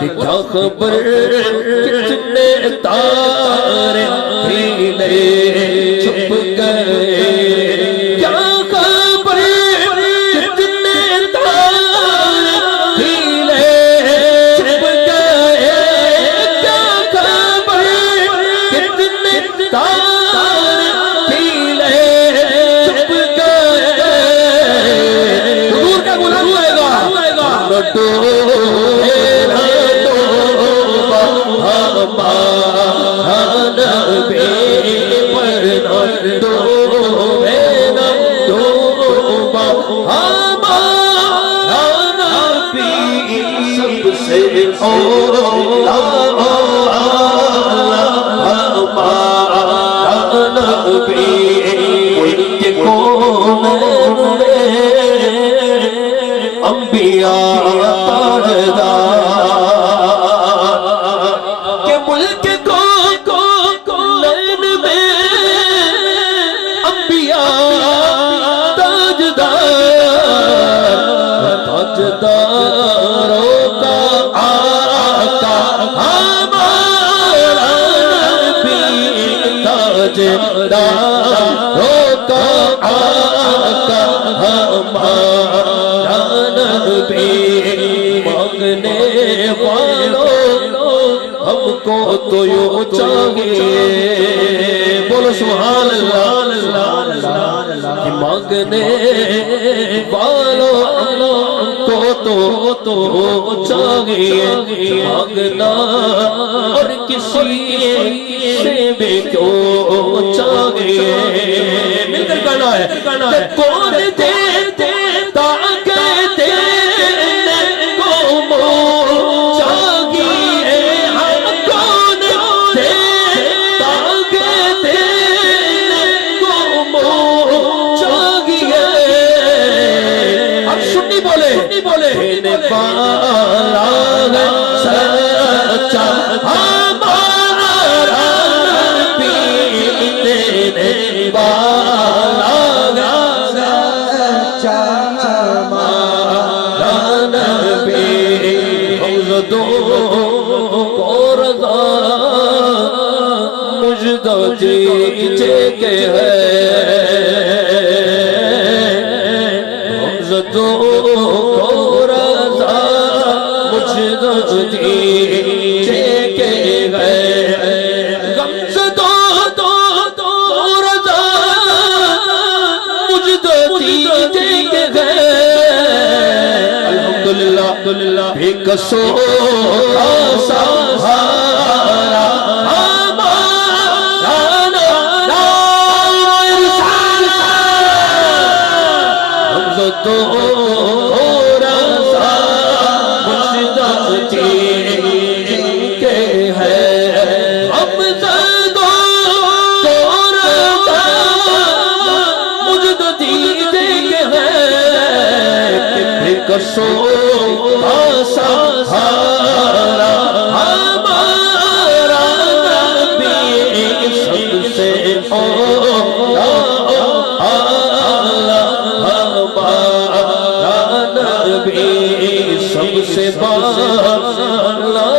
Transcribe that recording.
کیا خبر کتنے تارے ہیلے چھپ گئے کیا خبر کتنے تارے ہیلے چھپ گئے کیا خبر کتنے تارے ہیلے چھپ گئے حضور کا غلام ہوئے گا رٹو تو یوں چاہیے بولو سبحان اللہ کہ مانگنے والوں کو تو چاہیے مانگنا اور کسی سے بھی کیوں چاہیے مل کر کہنا ہے کون دے کسو سہارا ہمارا لا